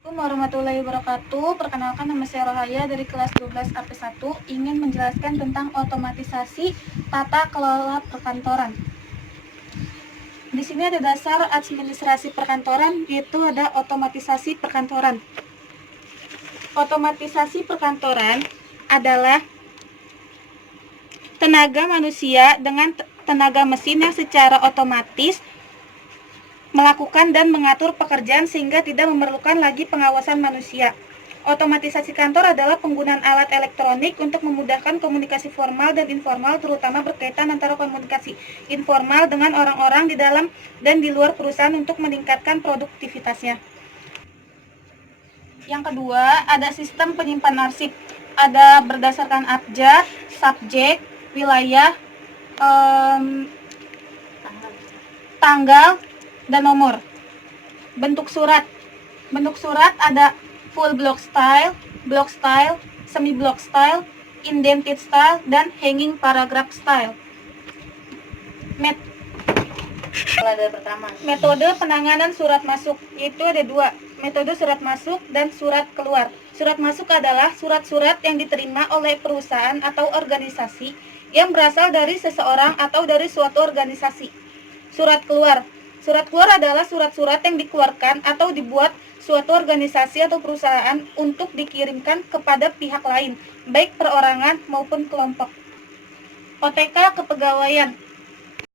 Assalamualaikum warahmatullahi wabarakatuh. Perkenalkan, nama saya Rohaya dari kelas 12 AP1, ingin menjelaskan tentang otomatisasi tata kelola perkantoran. Di sini ada dasar administrasi perkantoran, yaitu ada otomatisasi perkantoran. Otomatisasi perkantoran adalah tenaga manusia dengan tenaga mesin yang secara otomatis melakukan dan mengatur pekerjaan sehingga tidak memerlukan lagi pengawasan manusia. Otomatisasi kantor adalah penggunaan alat elektronik untuk memudahkan komunikasi formal dan informal, terutama berkaitan antara komunikasi informal dengan orang-orang di dalam dan di luar perusahaan untuk meningkatkan produktivitasnya. Yang kedua, ada sistem penyimpanan arsip. Ada berdasarkan abjad, subjek, wilayah, tanggal, dan nomor. Bentuk surat ada full block style, semi block style, indented style, dan hanging paragraph style. Metode penanganan surat masuk, yaitu ada dua, metode surat masuk dan surat keluar. Surat masuk adalah surat-surat yang diterima oleh perusahaan atau organisasi yang berasal dari seseorang atau dari suatu organisasi. Surat keluar adalah surat-surat yang dikeluarkan atau dibuat suatu organisasi atau perusahaan untuk dikirimkan kepada pihak lain, baik perorangan maupun kelompok. OTK kepegawaian.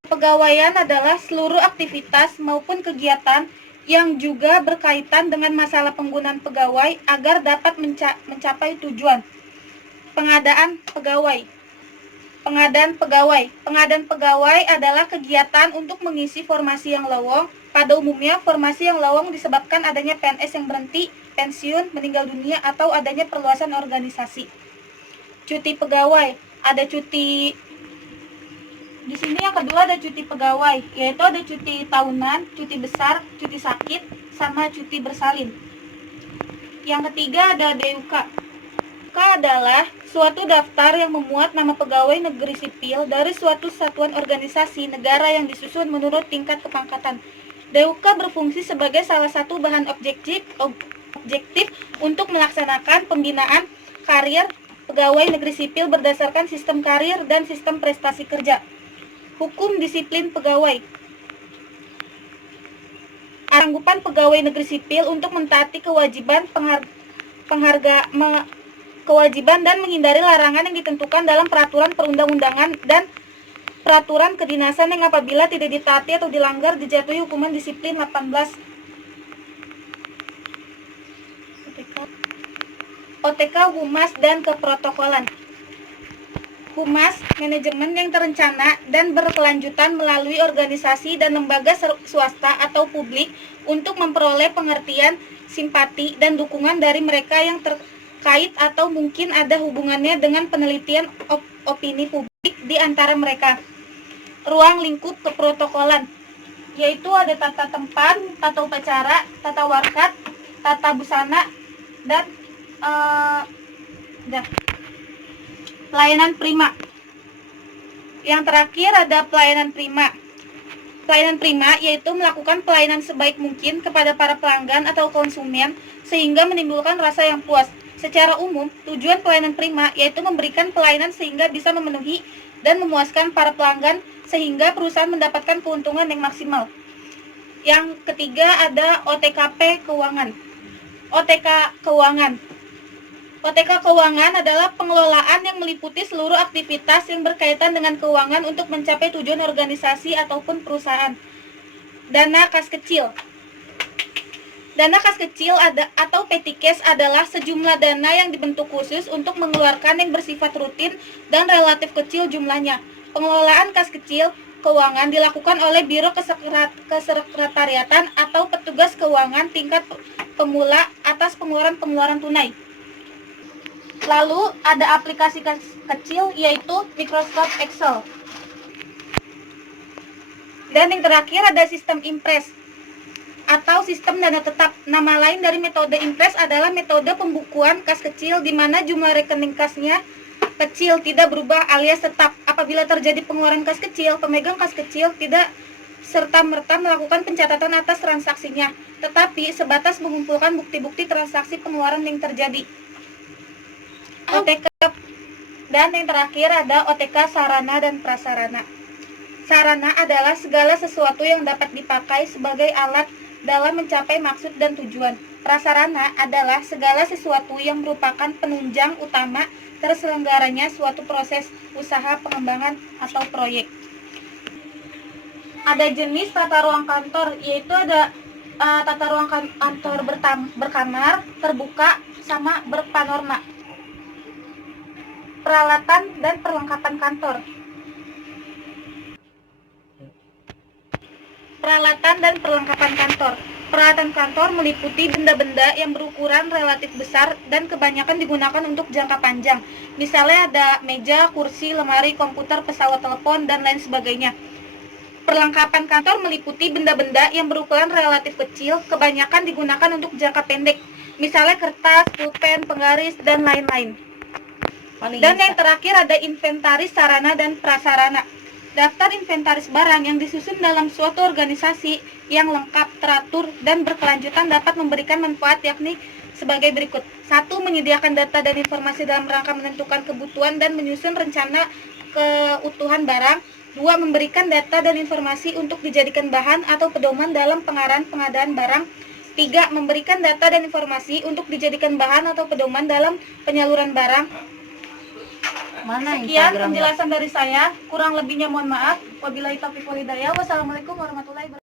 Kepegawaian adalah seluruh aktivitas maupun kegiatan yang juga berkaitan dengan masalah penggunaan pegawai agar dapat mencapai tujuan. Pengadaan pegawai. Pengadaan pegawai adalah kegiatan untuk mengisi formasi yang lowong. Pada umumnya, formasi yang lowong disebabkan adanya PNS yang berhenti, pensiun, meninggal dunia, atau adanya perluasan organisasi. Cuti pegawai. Ada cuti. Di sini yang kedua ada cuti pegawai, yaitu ada cuti tahunan, cuti besar, cuti sakit, sama cuti bersalin. Yang ketiga ada DUK. Adalah suatu daftar yang memuat nama pegawai negeri sipil dari suatu satuan organisasi negara yang disusun menurut tingkat kepangkatan. DUK berfungsi sebagai salah satu bahan objektif untuk melaksanakan pembinaan karir pegawai negeri sipil berdasarkan sistem karir dan sistem prestasi kerja. Hukum disiplin pegawai. Sanggupan pegawai negeri sipil untuk mentaati kewajiban kewajiban dan menghindari larangan yang ditentukan dalam peraturan perundang-undangan dan peraturan kedinasan yang apabila tidak ditaati atau dilanggar dijatuhi hukuman disiplin 18. OTK Humas dan keprotokolan. Humas, manajemen yang terencana dan berkelanjutan melalui organisasi dan lembaga swasta atau publik untuk memperoleh pengertian, simpati, dan dukungan dari mereka yang terkait atau mungkin ada hubungannya dengan penelitian opini publik di antara mereka. Ruang lingkup keprotokolan, yaitu ada tata tempat, tata upacara, tata warkat, tata busana, dan pelayanan prima. Yang terakhir ada pelayanan prima. Pelayanan prima yaitu melakukan pelayanan sebaik mungkin kepada para pelanggan atau konsumen sehingga menimbulkan rasa yang puas. Secara umum, tujuan pelayanan prima yaitu memberikan pelayanan sehingga bisa memenuhi dan memuaskan para pelanggan sehingga perusahaan mendapatkan keuntungan yang maksimal. Yang ketiga ada OTKP keuangan. OTK keuangan adalah pengelolaan yang meliputi seluruh aktivitas yang berkaitan dengan keuangan untuk mencapai tujuan organisasi ataupun perusahaan. Dana kas kecil. Dana kas kecil atau petty cash adalah sejumlah dana yang dibentuk khusus untuk mengeluarkan yang bersifat rutin dan relatif kecil jumlahnya. Pengelolaan kas kecil keuangan dilakukan oleh Biro Kesekretariatan atau petugas keuangan tingkat pemula atas pengeluaran tunai. Lalu ada aplikasi kecil yaitu Microsoft Excel. Dan yang terakhir ada sistem impres atau sistem dana tetap. Nama lain dari metode impres adalah metode pembukuan kas kecil di mana jumlah rekening kasnya kecil, tidak berubah alias tetap. Apabila terjadi pengeluaran kas kecil, pemegang kas kecil tidak serta-merta melakukan pencatatan atas transaksinya, tetapi sebatas mengumpulkan bukti-bukti transaksi pengeluaran yang terjadi. OTK. Dan yang terakhir ada OTK sarana dan prasarana. Sarana adalah segala sesuatu yang dapat dipakai sebagai alat dalam mencapai maksud dan tujuan. Prasarana adalah segala sesuatu yang merupakan penunjang utama terselenggaranya suatu proses usaha pengembangan atau proyek. Ada jenis tata ruang kantor, yaitu ada tata ruang kantor berkamar, terbuka, sama berpanorama. Peralatan dan perlengkapan kantor. Peralatan dan perlengkapan kantor. Peralatan kantor meliputi benda-benda yang berukuran relatif besar dan kebanyakan digunakan untuk jangka panjang. Misalnya ada meja, kursi, lemari, komputer, pesawat telepon, dan lain sebagainya. Perlengkapan kantor meliputi benda-benda yang berukuran relatif kecil, kebanyakan digunakan untuk jangka pendek. Misalnya kertas, pulpen, penggaris, dan lain-lain. Dan yang terakhir ada inventaris sarana dan prasarana. Daftar inventaris barang yang disusun dalam suatu organisasi yang lengkap, teratur, dan berkelanjutan dapat memberikan manfaat, yakni sebagai berikut. 1. Menyediakan data dan informasi dalam rangka menentukan kebutuhan dan menyusun rencana keutuhan barang. 2. Memberikan data dan informasi untuk dijadikan bahan atau pedoman dalam pengadaan barang. 3. Memberikan data dan informasi untuk dijadikan bahan atau pedoman dalam penyaluran barang. Sekian penjelasan dari saya, kurang lebihnya mohon maaf. Wabillahi taufiq wal hidayah. Wassalamualaikum warahmatullahi wabarakatuh.